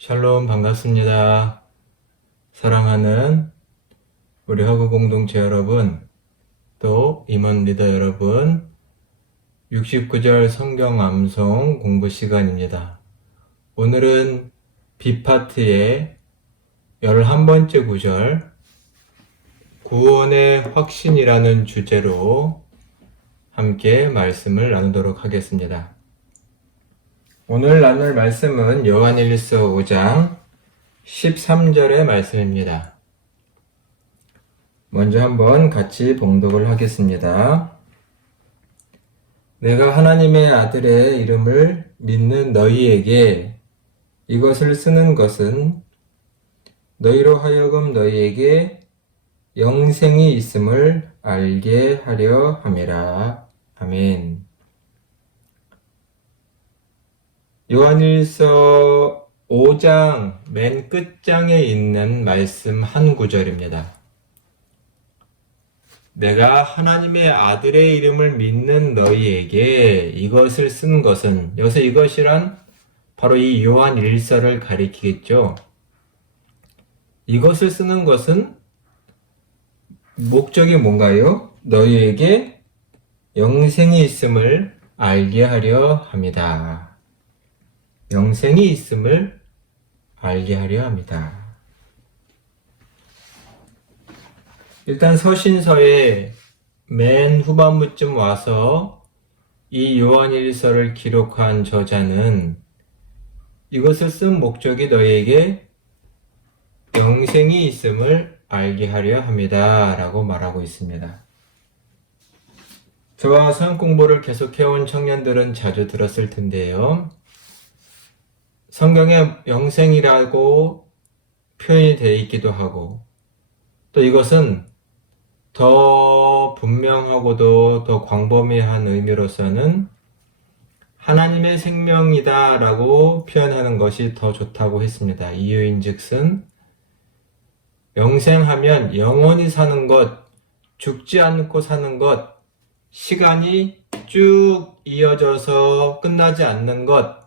샬롬 반갑습니다. 사랑하는 우리 허그 공동체 여러분, 또 임원 리더 여러분, 69절 성경 암송 공부 시간입니다. 오늘은 B파트의 11번째 구절, 구원의 확신이라는 주제로 함께 말씀을 나누도록 하겠습니다. 오늘 나눌 말씀은 요한일서 5장 13절의 말씀입니다. 먼저 한번 같이 봉독을 하겠습니다. 내가 하나님의 아들의 이름을 믿는 너희에게 이것을 쓰는 것은 너희로 하여금 너희에게 영생이 있음을 알게 하려 함이라. 아멘. 요한일서 5장 맨 끝장에 있는 말씀 한 구절입니다. 내가 하나님의 아들의 이름을 믿는 너희에게 이것을 쓴 것은, 여기서 이것이란 바로 이 요한일서를 가리키겠죠. 이것을 쓰는 것은 목적이 뭔가요? 너희에게 영생이 있음을 알게 하려 합니다. 영생이 있음을 알게 하려 합니다. 일단 서신서의 맨 후반부쯤 와서 이 요한일서를 기록한 저자는 이것을 쓴 목적이 너희에게 영생이 있음을 알게 하려 합니다. 라고 말하고 있습니다. 저와 성경 공부를 계속해온 청년들은 자주 들었을 텐데요. 성경에 영생이라고 표현이 되어 있기도 하고, 또 이것은 더 분명하고도 더 광범위한 의미로서는 하나님의 생명이다 라고 표현하는 것이 더 좋다고 했습니다. 이유인즉슨 영생하면 영원히 사는 것, 죽지 않고 사는 것, 시간이 쭉 이어져서 끝나지 않는 것,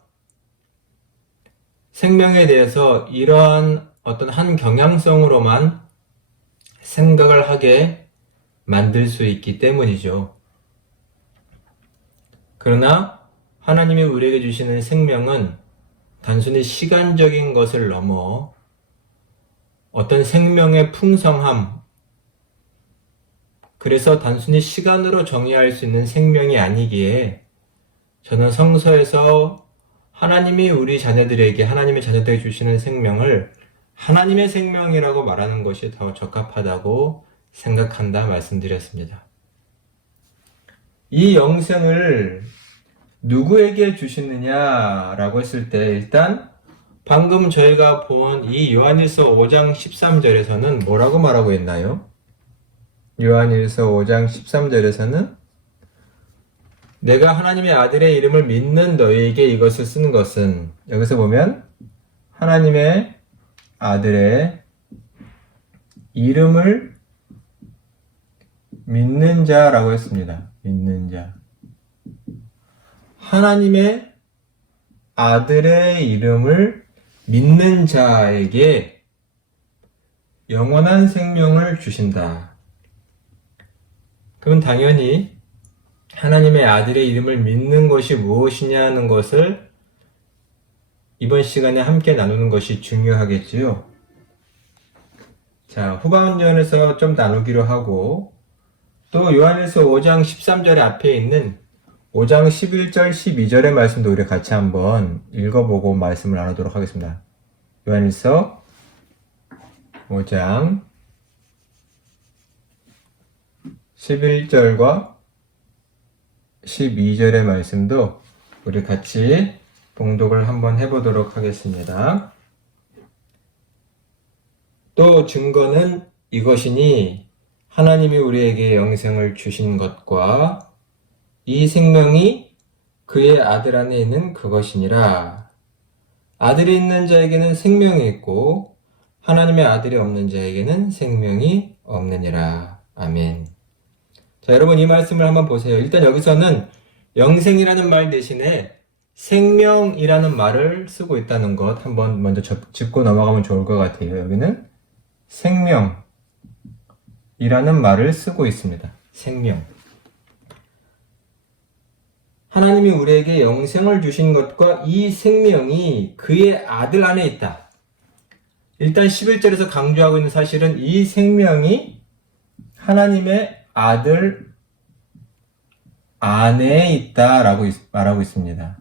생명에 대해서 이러한 어떤 한 경향성으로만 생각을 하게 만들 수 있기 때문이죠. 그러나 하나님이 우리에게 주시는 생명은 단순히 시간적인 것을 넘어 어떤 생명의 풍성함, 그래서 단순히 시간으로 정의할 수 있는 생명이 아니기에 저는 성서에서 하나님이 우리 자녀들에게, 하나님의 자녀들에게 주시는 생명을 하나님의 생명이라고 말하는 것이 더 적합하다고 생각한다 말씀드렸습니다. 이 영생을 누구에게 주시느냐라고 했을 때 일단 방금 저희가 본 이 요한일서 5장 13절에서는 뭐라고 말하고 있나요? 요한일서 5장 13절에서는 내가 하나님의 아들의 이름을 믿는 너희에게 이것을 쓴 것은, 여기서 보면 하나님의 아들의 이름을 믿는 자라고 했습니다. 믿는 자. 하나님의 아들의 이름을 믿는 자에게 영원한 생명을 주신다. 그럼 당연히 하나님의 아들의 이름을 믿는 것이 무엇이냐는 것을 이번 시간에 함께 나누는 것이 중요하겠지요. 자, 후반전에서 좀 나누기로 하고, 또 요한일서 5장 13절에 앞에 있는 5장 11절 12절의 말씀도 우리 같이 한번 읽어보고 말씀을 나누도록 하겠습니다. 요한일서 5장 11절과 12절의 말씀도 우리 같이 봉독을 한번 해보도록 하겠습니다. 또 증거는 이것이니 하나님이 우리에게 영생을 주신 것과 이 생명이 그의 아들 안에 있는 그것이니라. 아들이 있는 자에게는 생명이 있고 하나님의 아들이 없는 자에게는 생명이 없느니라. 아멘. 자, 여러분 이 말씀을 한번 보세요. 일단 여기서는 영생이라는 말 대신에 생명이라는 말을 쓰고 있다는 것 한번 먼저 짚고 넘어가면 좋을 것 같아요. 여기는 생명이라는 말을 쓰고 있습니다. 생명. 하나님이 우리에게 영생을 주신 것과 이 생명이 그의 아들 안에 있다. 일단 11절에서 강조하고 있는 사실은 이 생명이 하나님의 아들 안에 있다라고 말하고 있습니다.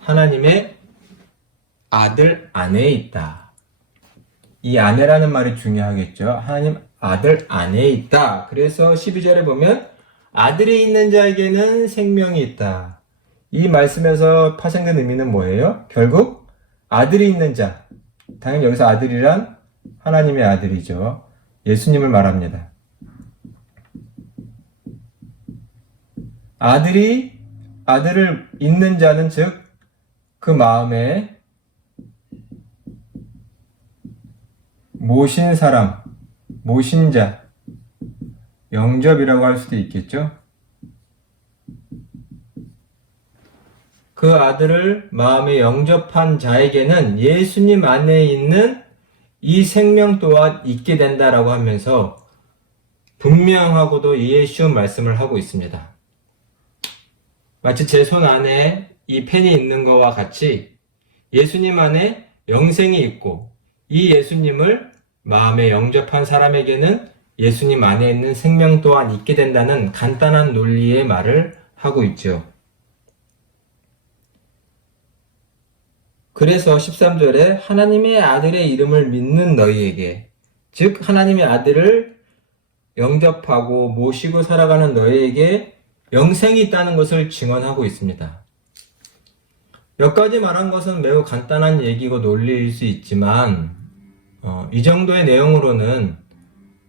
하나님의 아들 안에 있다. 이 안에라는 말이 중요하겠죠. 하나님 아들 안에 있다. 그래서 12절에 보면 아들이 있는 자에게는 생명이 있다. 이 말씀에서 파생된 의미는 뭐예요? 결국 아들이 있는 자. 당연히 여기서 아들이란 하나님의 아들이죠. 예수님을 말합니다. 아들을 있는 자는 즉 그 마음에 모신 사람, 모신 자, 영접이라고 할 수도 있겠죠. 그 아들을 마음에 영접한 자에게는 예수님 안에 있는 이 생명 또한 있게 된다라고 하면서 분명하고도 이해 쉬운 말씀을 하고 있습니다. 마치 제 손 안에 이 펜이 있는 것과 같이 예수님 안에 영생이 있고 이 예수님을 마음에 영접한 사람에게는 예수님 안에 있는 생명 또한 있게 된다는 간단한 논리의 말을 하고 있죠. 그래서 13절에 하나님의 아들의 이름을 믿는 너희에게, 즉 하나님의 아들을 영접하고 모시고 살아가는 너희에게 영생이 있다는 것을 증언하고 있습니다. 여기까지 말한 것은 매우 간단한 얘기고 논리일 수 있지만 이 정도의 내용으로는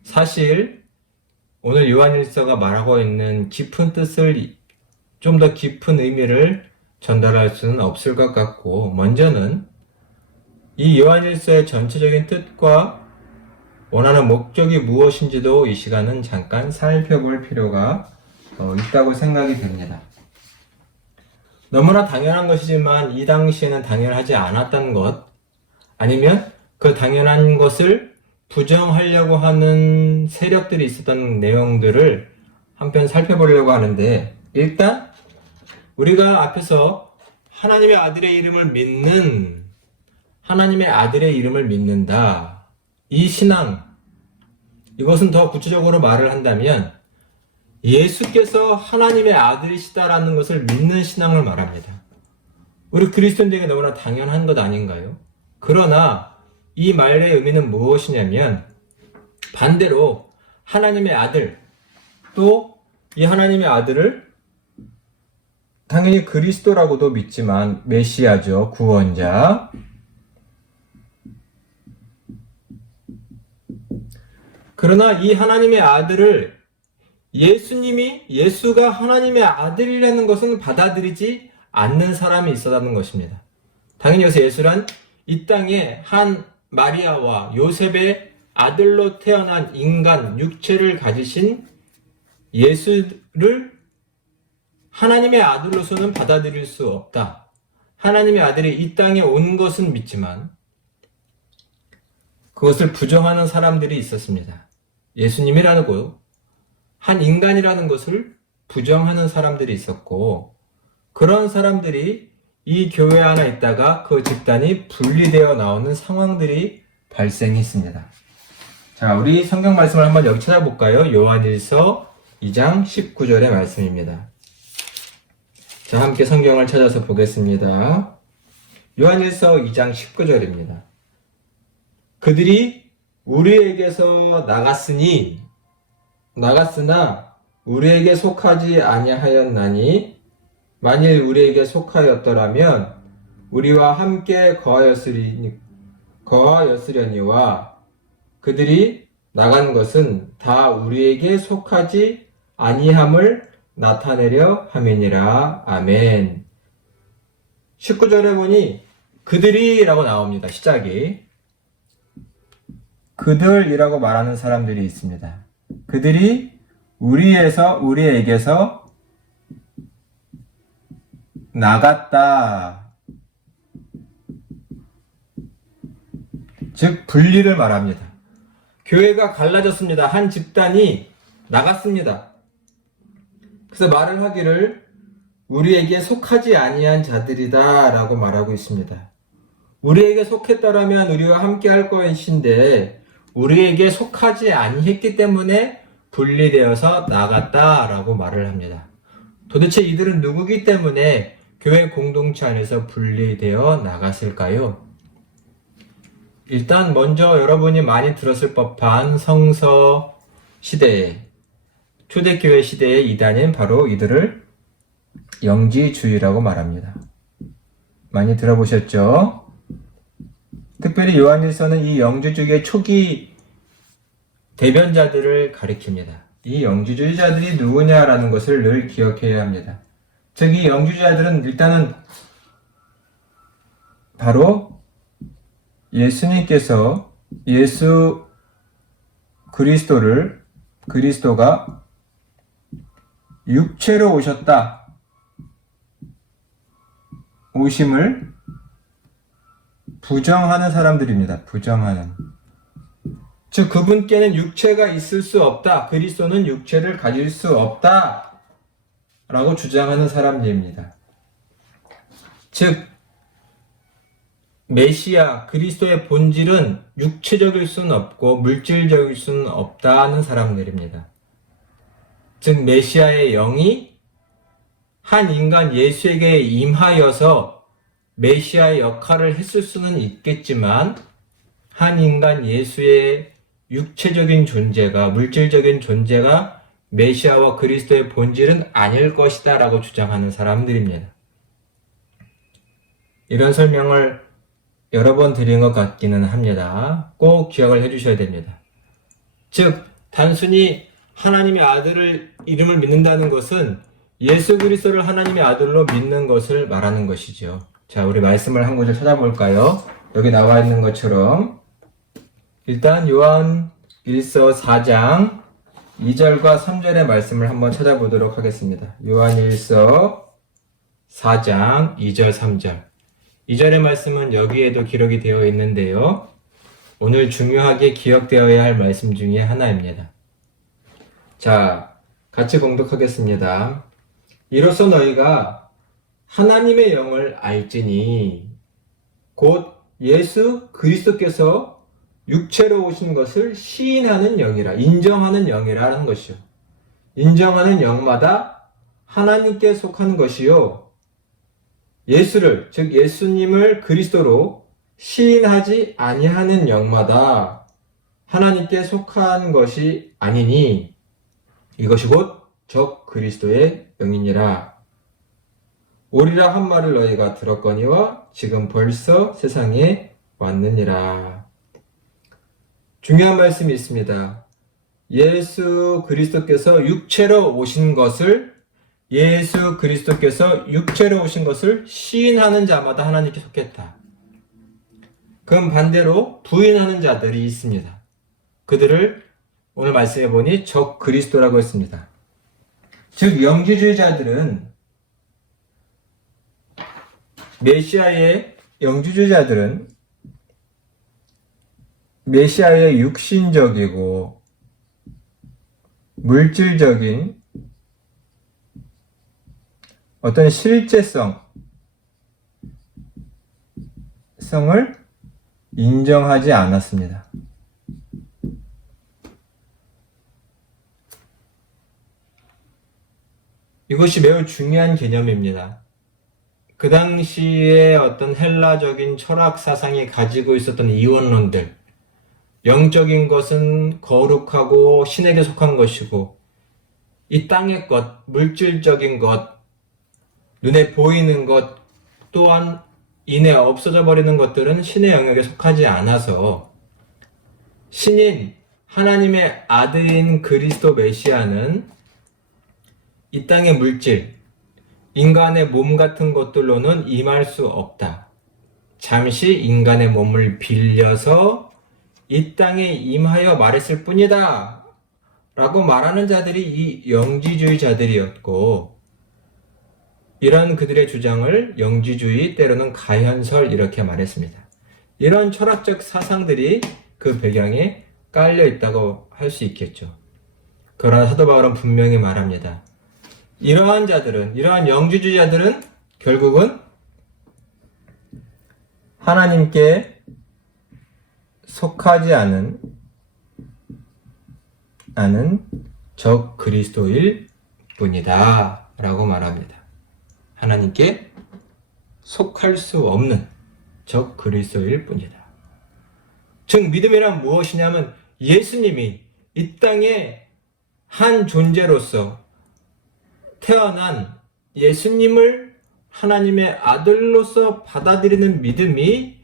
사실 오늘 요한일서가 말하고 있는 깊은 뜻을, 좀 더 깊은 의미를 전달할 수는 없을 것 같고, 먼저는 이 요한일서의 전체적인 뜻과 원하는 목적이 무엇인지도 이 시간은 잠깐 살펴볼 필요가 있다고 생각이 됩니다. 너무나 당연한 것이지만 이 당시에는 당연하지 않았다는 것, 아니면 그 당연한 것을 부정하려고 하는 세력들이 있었던 내용들을 한편 살펴보려고 하는데, 일단 우리가 앞에서 하나님의 아들의 이름을 믿는다. 이 신앙, 이것은 더 구체적으로 말을 한다면 예수께서 하나님의 아들이시다라는 것을 믿는 신앙을 말합니다. 우리 그리스도인들에게 너무나 당연한 것 아닌가요? 그러나 이 말의 의미는 무엇이냐면 반대로 하나님의 아들, 또 이 하나님의 아들을 당연히 그리스도라고도 믿지만 메시아죠. 구원자. 그러나 이 하나님의 아들을 예수가 하나님의 아들이라는 것은 받아들이지 않는 사람이 있었다는 것입니다. 당연히 여기서 예수란 이 땅에 한 마리아와 요셉의 아들로 태어난 인간, 육체를 가지신 예수를 하나님의 아들로서는 받아들일 수 없다. 하나님의 아들이 이 땅에 온 것은 믿지만 그것을 부정하는 사람들이 있었습니다. 예수님이라고 한 인간이라는 것을 부정하는 사람들이 있었고, 그런 사람들이 이 교회 안에 있다가 그 집단이 분리되어 나오는 상황들이 발생했습니다. 자, 우리 성경 말씀을 한번 여기 찾아볼까요? 요한일서 2장 19절의 말씀입니다. 자, 함께 성경을 찾아서 보겠습니다. 요한일서 2장 19절입니다. 그들이 우리에게서 나갔으나 우리에게 속하지 아니하였나니 만일 우리에게 속하였더라면 우리와 함께 거하였으려니와 그들이 나간 것은 다 우리에게 속하지 아니함을 나타내려 함이니라. 아멘. 19절에 보니 그들이라고 나옵니다. 시작이. 그들이라고 말하는 사람들이 있습니다. 그들이 우리에게서 나갔다. 즉 분리를 말합니다. 교회가 갈라졌습니다. 한 집단이 나갔습니다. 그래서 말을 하기를 우리에게 속하지 아니한 자들이다 라고 말하고 있습니다. 우리에게 속했더라면 우리와 함께 할 것인데 우리에게 속하지 아니했기 때문에 분리되어서 나갔다 라고 말을 합니다. 도대체 이들은 누구기 때문에 교회 공동체 안에서 분리되어 나갔을까요? 일단 먼저 여러분이 많이 들었을 법한 성서 시대에 초대교회 시대의 이단인 바로 이들을 영지주의라고 말합니다. 많이 들어보셨죠? 특별히 요한일서는 이 영지주의의 초기 대변자들을 가리킵니다. 이 영지주의자들이 누구냐라는 것을 늘 기억해야 합니다. 즉, 이 영지주의자들은 일단은 바로 예수님께서 예수 그리스도가 육체로 오심을 부정하는 사람들입니다. 부정하는. 즉 그분께는 육체가 있을 수 없다. 그리스도는 육체를 가질 수 없다. 라고 주장하는 사람들입니다. 즉 메시아 그리스도의 본질은 육체적일 수는 없고 물질적일 수는 없다는 사람들입니다. 즉 메시아의 영이 한 인간 예수에게 임하여서 메시아의 역할을 했을 수는 있겠지만 한 인간 예수의 육체적인 존재가 물질적인 존재가 메시아와 그리스도의 본질은 아닐 것이다 라고 주장하는 사람들입니다. 이런 설명을 여러 번 드린 것 같기는 합니다. 꼭 기억을 해주셔야 됩니다. 즉 단순히 하나님의 아들을 이름을 믿는다는 것은 예수 그리스도를 하나님의 아들로 믿는 것을 말하는 것이죠. 자, 우리 말씀을 한 구절 찾아볼까요? 여기 나와 있는 것처럼 일단 요한 1서 4장 2절과 3절의 말씀을 한번 찾아보도록 하겠습니다. 요한 1서 4장 2절 3절 2절의 말씀은 여기에도 기록이 되어 있는데요. 오늘 중요하게 기억되어야 할 말씀 중에 하나입니다. 자, 같이 봉독하겠습니다. 이로써 너희가 하나님의 영을 알지니 곧 예수 그리스도께서 육체로 오신 것을 시인하는 영이라, 인정하는 영이라는 것이요. 인정하는 영마다 하나님께 속한 것이요. 예수를, 즉 예수님을 그리스도로 시인하지 아니하는 영마다 하나님께 속한 것이 아니니 이것이 곧 적 그리스도의 영이니라. 오리라 한 말을 너희가 들었거니와 지금 벌써 세상에 왔느니라. 중요한 말씀이 있습니다. 예수 그리스도께서 육체로 오신 것을 시인하는 자마다 하나님께 속했다. 그럼 반대로 부인하는 자들이 있습니다. 그들을 오늘 말씀해 보니 적 그리스도라고 했습니다. 즉 영지주의자들은 메시아의 육신적이고 물질적인 어떤 실제성을 인정하지 않았습니다. 이것이 매우 중요한 개념입니다. 그 당시에 어떤 헬라적인 철학 사상이 가지고 있었던 이원론들, 영적인 것은 거룩하고 신에게 속한 것이고 이 땅의 것, 물질적인 것, 눈에 보이는 것 또한 이내 없어져 버리는 것들은 신의 영역에 속하지 않아서 신인 하나님의 아들인 그리스도 메시아는 이 땅의 물질, 인간의 몸 같은 것들로는 임할 수 없다. 잠시 인간의 몸을 빌려서 이 땅에 임하여 말했을 뿐이다. 라고 말하는 자들이 이 영지주의자들이었고 이런 그들의 주장을 영지주의, 때로는 가현설 이렇게 말했습니다. 이런 철학적 사상들이 그 배경에 깔려 있다고 할 수 있겠죠. 그러나 사도 바울은 분명히 말합니다. 이러한 자들은, 이러한 영지주의자들은 결국은 하나님께 속하지 않은 적 그리스도일 뿐이다 라고 말합니다. 하나님께 속할 수 없는 적 그리스도일 뿐이다. 즉 믿음이란 무엇이냐면 예수님이 이 땅에 한 존재로서 태어난 예수님을 하나님의 아들로서 받아들이는 믿음이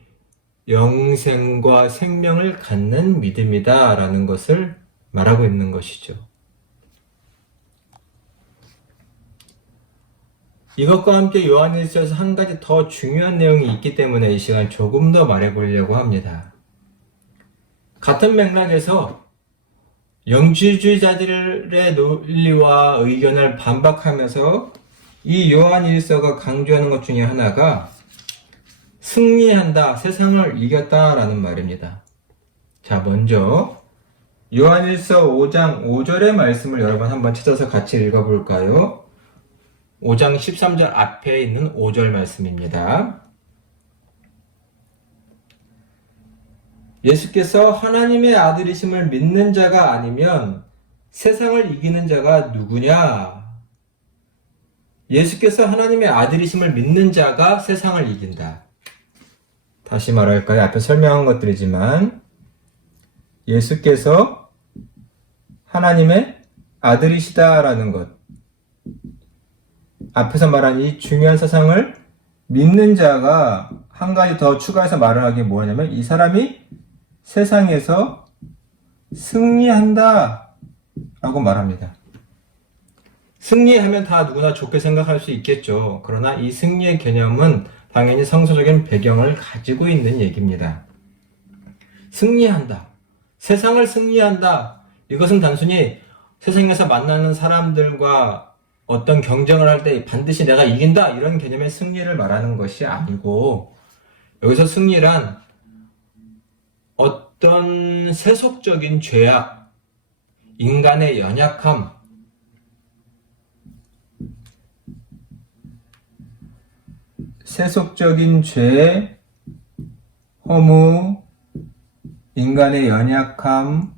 영생과 생명을 갖는 믿음이다 라는 것을 말하고 있는 것이죠. 이것과 함께 요한일서에서 한 가지 더 중요한 내용이 있기 때문에 이 시간 조금 더 말해보려고 합니다. 같은 맥락에서 영지주의자들의 논리와 의견을 반박하면서 이 요한일서가 강조하는 것 중에 하나가 승리한다, 세상을 이겼다라는 말입니다. 자, 먼저 요한일서 5장 5절의 말씀을 여러분 한번 찾아서 같이 읽어볼까요? 5장 13절 앞에 있는 5절 말씀입니다. 예수께서 하나님의 아들이심을 믿는 자가 아니면 세상을 이기는 자가 누구냐? 예수께서 하나님의 아들이심을 믿는 자가 세상을 이긴다. 다시 말할까요? 앞에 설명한 것들이지만 예수께서 하나님의 아들이시다라는 것, 앞에서 말한 이 중요한 사상을 믿는 자가 한 가지 더 추가해서 말을 하기 뭐냐면 이 사람이 세상에서 승리한다 라고 말합니다. 승리하면 다 누구나 좋게 생각할 수 있겠죠. 그러나 이 승리의 개념은 당연히 성서적인 배경을 가지고 있는 얘기입니다. 승리한다. 세상을 승리한다. 이것은 단순히 세상에서 만나는 사람들과 어떤 경쟁을 할 때 반드시 내가 이긴다 이런 개념의 승리를 말하는 것이 아니고 여기서 승리란 어떤 세속적인 죄악, 인간의 연약함, 세속적인 죄, 허무, 인간의 연약함,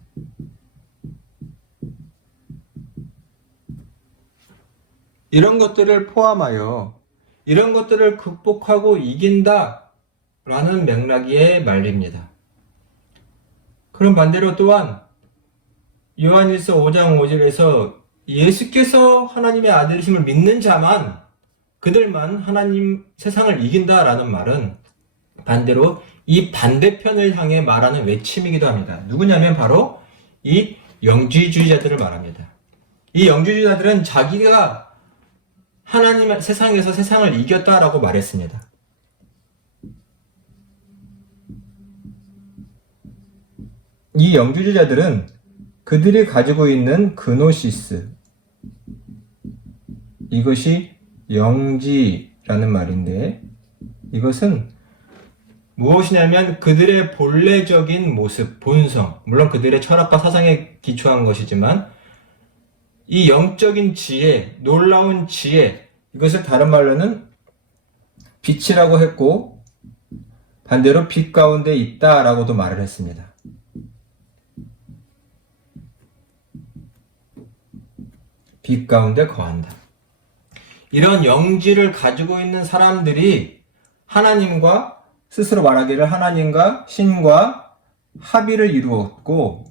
이런 것들을 포함하여 이런 것들을 극복하고 이긴다 라는 맥락의 말입니다. 그럼 반대로 또한 요한일서 5장 5절에서 예수께서 하나님의 아들이심을 믿는 자만 그들만 하나님 세상을 이긴다라는 말은 반대로 이 반대편을 향해 말하는 외침이기도 합니다. 누구냐면 바로 이 영지주의자들을 말합니다. 이 영지주의자들은 자기가 하나님 세상에서 세상을 이겼다라고 말했습니다. 이 영지주의자들은 그들이 가지고 있는 그노시스, 이것이 영지라는 말인데 이것은 무엇이냐면 그들의 본래적인 모습, 본성, 물론 그들의 철학과 사상에 기초한 것이지만 이 영적인 지혜, 놀라운 지혜, 이것을 다른 말로는 빛이라고 했고 반대로 빛 가운데 있다라고도 말을 했습니다. 빛 가운데 거한다. 이런 영지를 가지고 있는 사람들이 하나님과 스스로 말하기를 하나님과 신과 합의를 이루었고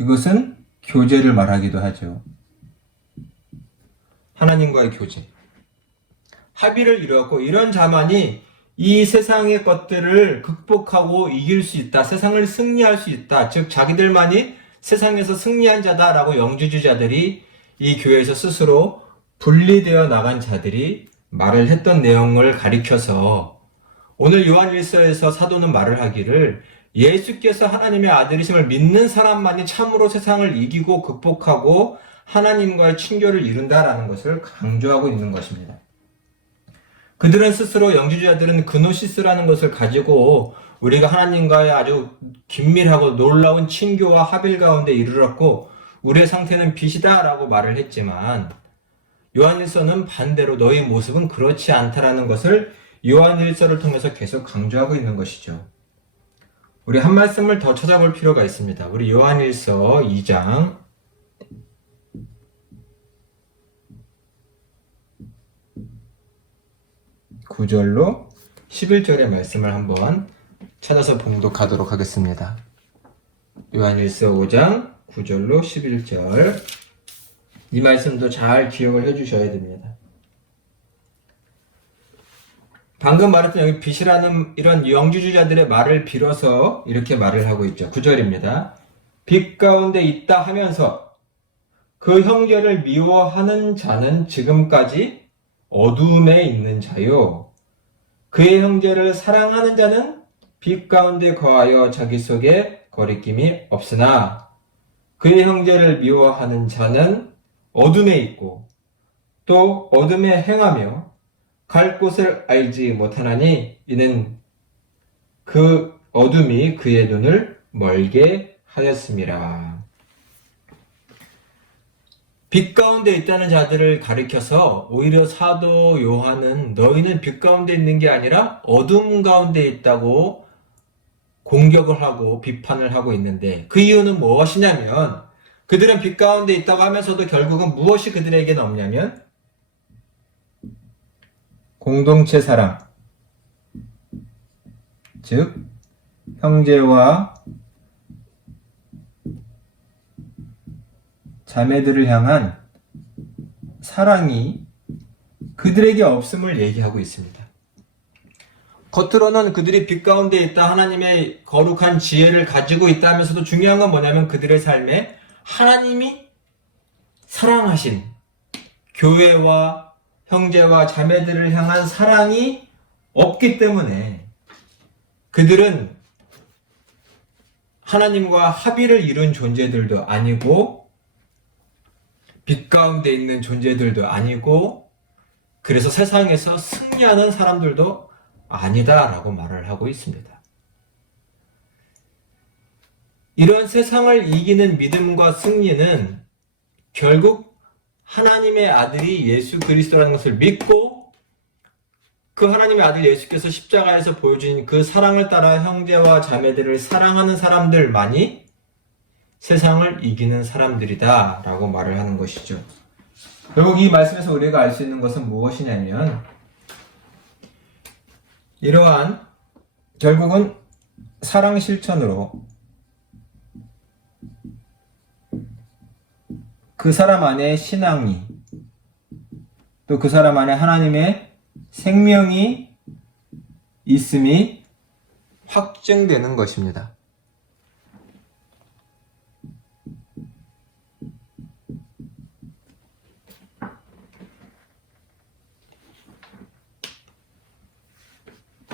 이것은 교제를 말하기도 하죠. 하나님과의 교제. 합의를 이루었고 이런 자만이 이 세상의 것들을 극복하고 이길 수 있다. 세상을 승리할 수 있다. 즉 자기들만이 세상에서 승리한 자다라고 영지주의자들이 이 교회에서 스스로 분리되어 나간 자들이 말을 했던 내용을 가리켜서 오늘 요한일서에서 사도는 말을 하기를 예수께서 하나님의 아들이심을 믿는 사람만이 참으로 세상을 이기고 극복하고 하나님과의 친교를 이룬다라는 것을 강조하고 있는 것입니다. 그들은 스스로 영주주의자들은 그노시스라는 것을 가지고 우리가 하나님과의 아주 긴밀하고 놀라운 친교와 합일 가운데 이르렀고 우리의 상태는 빛이다 라고 말을 했지만 요한일서는 반대로 너희 모습은 그렇지 않다라는 것을 요한일서를 통해서 계속 강조하고 있는 것이죠. 우리 한 말씀을 더 찾아볼 필요가 있습니다. 우리 요한일서 2장 9절로 11절의 말씀을 한번 찾아서 봉독하도록 하겠습니다. 요한일서 5장 9절로 11절 이 말씀도 잘 기억을 해주셔야 됩니다. 방금 말했던 여기 빛이라는 이런 영주주의자들의 말을 빌어서 이렇게 말을 하고 있죠. 9절입니다. 빛 가운데 있다 하면서 그 형제를 미워하는 자는 지금까지 어두움에 있는 자요. 그의 형제를 사랑하는 자는 빛 가운데 거하여 자기 속에 거리낌이 없으나 그의 형제를 미워하는 자는 어둠에 있고 또 어둠에 행하며 갈 곳을 알지 못하나니 이는 그 어둠이 그의 눈을 멀게 하였음이라. 빛 가운데 있다는 자들을 가리켜서 오히려 사도 요한은 너희는 빛 가운데 있는 게 아니라 어둠 가운데 있다고 공격을 하고 비판을 하고 있는데 그 이유는 무엇이냐면 그들은 빛 가운데 있다고 하면서도 결국은 무엇이 그들에게는 없냐면 공동체 사랑, 즉 형제와 자매들을 향한 사랑이 그들에게 없음을 얘기하고 있습니다. 겉으로는 그들이 빛 가운데 있다, 하나님의 거룩한 지혜를 가지고 있다 하면서도 중요한 건 뭐냐면 그들의 삶에 하나님이 사랑하신 교회와 형제와 자매들을 향한 사랑이 없기 때문에 그들은 하나님과 합의를 이룬 존재들도 아니고 빛 가운데 있는 존재들도 아니고 그래서 세상에서 승리하는 사람들도 아니다라고 말을 하고 있습니다. 이런 세상을 이기는 믿음과 승리는 결국 하나님의 아들이 예수 그리스도라는 것을 믿고 그 하나님의 아들 예수께서 십자가에서 보여준 그 사랑을 따라 형제와 자매들을 사랑하는 사람들만이 세상을 이기는 사람들이다 라고 말을 하는 것이죠. 결국 이 말씀에서 우리가 알 수 있는 것은 무엇이냐면 이러한 결국은 사랑 실천으로 그 사람 안에 신앙이 또 그 사람 안에 하나님의 생명이 있음이 확증되는 것입니다.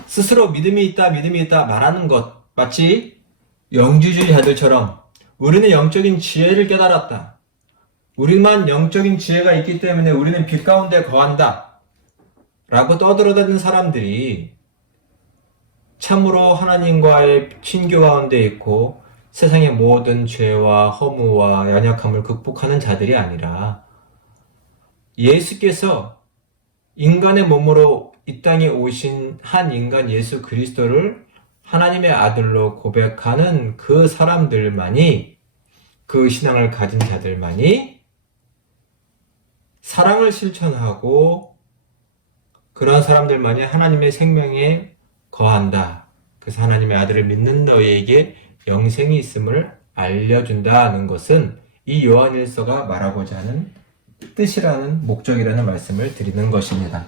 스스로 믿음이 있다 말하는 것 마치 영주주의자들처럼 우리는 영적인 지혜를 깨달았다. 우리만 영적인 지혜가 있기 때문에 우리는 빛 가운데 거한다. 라고 떠들어대는 사람들이 참으로 하나님과의 친교 가운데 있고 세상의 모든 죄와 허무와 연약함을 극복하는 자들이 아니라 예수께서 인간의 몸으로 이 땅에 오신 한 인간 예수 그리스도를 하나님의 아들로 고백하는 그 사람들만이 그 신앙을 가진 자들만이 사랑을 실천하고 그런 사람들만이 하나님의 생명에 거한다. 그래서 하나님의 아들을 믿는 너희에게 영생이 있음을 알려준다는 것은 이 요한일서가 말하고자 하는 뜻이라는 목적이라는 말씀을 드리는 것입니다.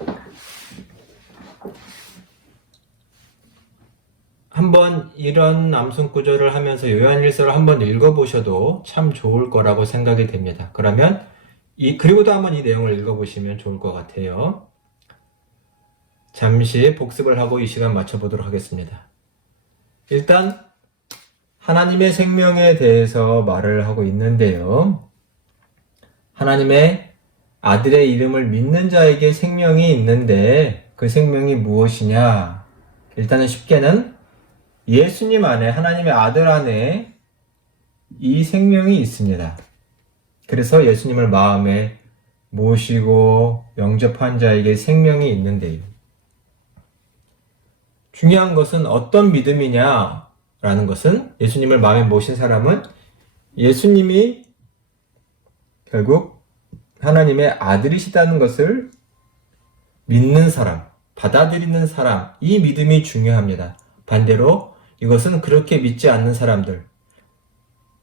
한번 이런 암송 구절을 하면서 요한일서를 한번 읽어보셔도 참 좋을 거라고 생각이 됩니다. 그러면 그리고도 한번 이 내용을 읽어보시면 좋을 것 같아요. 잠시 복습을 하고 이 시간 마쳐보도록 하겠습니다. 일단 하나님의 생명에 대해서 말을 하고 있는데요. 하나님의 아들의 이름을 믿는 자에게 생명이 있는데 그 생명이 무엇이냐? 일단은 쉽게는 예수님 안에, 하나님의 아들 안에 이 생명이 있습니다. 그래서 예수님을 마음에 모시고 영접한 자에게 생명이 있는데요. 중요한 것은 어떤 믿음이냐라는 것은, 예수님을 마음에 모신 사람은 예수님이 결국 하나님의 아들이시다는 것을 믿는 사람, 받아들이는 사람, 이 믿음이 중요합니다. 반대로 이것은 그렇게 믿지 않는 사람들,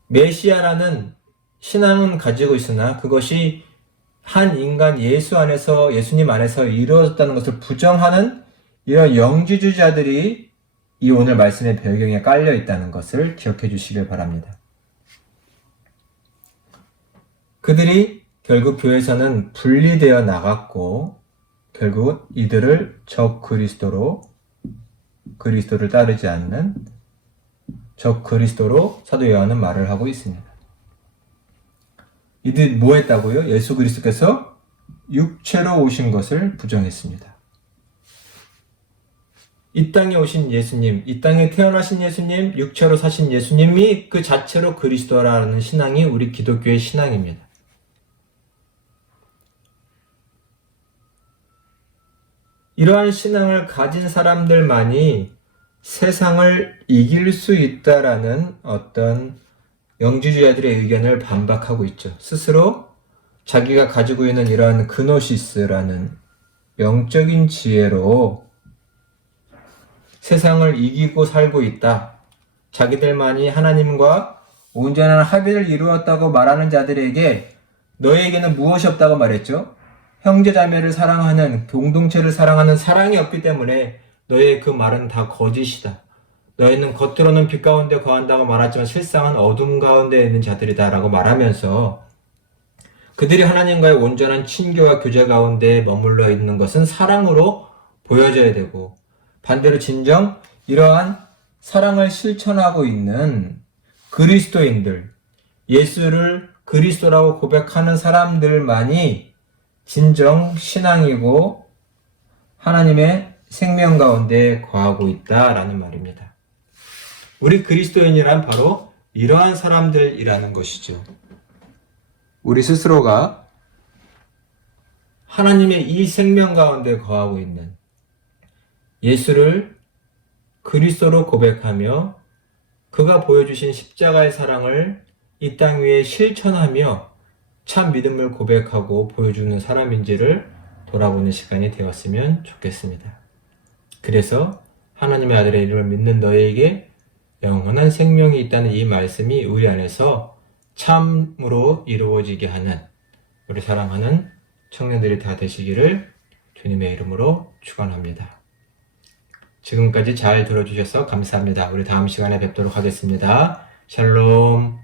메시아라는 신앙은 가지고 있으나 그것이 한 인간 예수 안에서, 예수님 안에서 이루어졌다는 것을 부정하는 이런 영지주자들이 이 오늘 말씀의 배경에 깔려 있다는 것을 기억해 주시길 바랍니다. 그들이 결국 교회에서는 분리되어 나갔고, 결국 이들을 적 그리스도로, 그리스도를 따르지 않는 적 그리스도로 사도 요한은 말을 하고 있습니다. 이들 뭐 했다고요? 예수 그리스도께서 육체로 오신 것을 부정했습니다. 이 땅에 오신 예수님, 이 땅에 태어나신 예수님, 육체로 사신 예수님이 그 자체로 그리스도라는 신앙이 우리 기독교의 신앙입니다. 이러한 신앙을 가진 사람들만이 세상을 이길 수 있다라는 어떤 영지주의자들의 의견을 반박하고 있죠. 스스로 자기가 가지고 있는 이러한 그노시스라는 영적인 지혜로 세상을 이기고 살고 있다. 자기들만이 하나님과 온전한 합의를 이루었다고 말하는 자들에게 너희에게는 무엇이 없다고 말했죠? 형제자매를 사랑하는, 공동체를 사랑하는 사랑이 없기 때문에 너희의 그 말은 다 거짓이다. 너희는 겉으로는 빛 가운데 거한다고 말하지만 실상은 어둠 가운데 있는 자들이다 라고 말하면서, 그들이 하나님과의 온전한 친교와 교제 가운데 머물러 있는 것은 사랑으로 보여져야 되고, 반대로 진정 이러한 사랑을 실천하고 있는 그리스도인들, 예수를 그리스도라고 고백하는 사람들만이 진정 신앙이고 하나님의 생명 가운데 거하고 있다라는 말입니다. 우리 그리스도인이란 바로 이러한 사람들이라는 것이죠. 우리 스스로가 하나님의 이 생명 가운데 거하고 있는 예수를 그리스도로 고백하며 그가 보여주신 십자가의 사랑을 이 땅 위에 실천하며 참 믿음을 고백하고 보여주는 사람인지를 돌아보는 시간이 되었으면 좋겠습니다. 그래서 하나님의 아들의 이름을 믿는 너희에게 영원한 생명이 있다는 이 말씀이 우리 안에서 참으로 이루어지게 하는 우리 사랑하는 청년들이 다 되시기를 주님의 이름으로 축원합니다. 지금까지 잘 들어주셔서 감사합니다. 우리 다음 시간에 뵙도록 하겠습니다. 샬롬.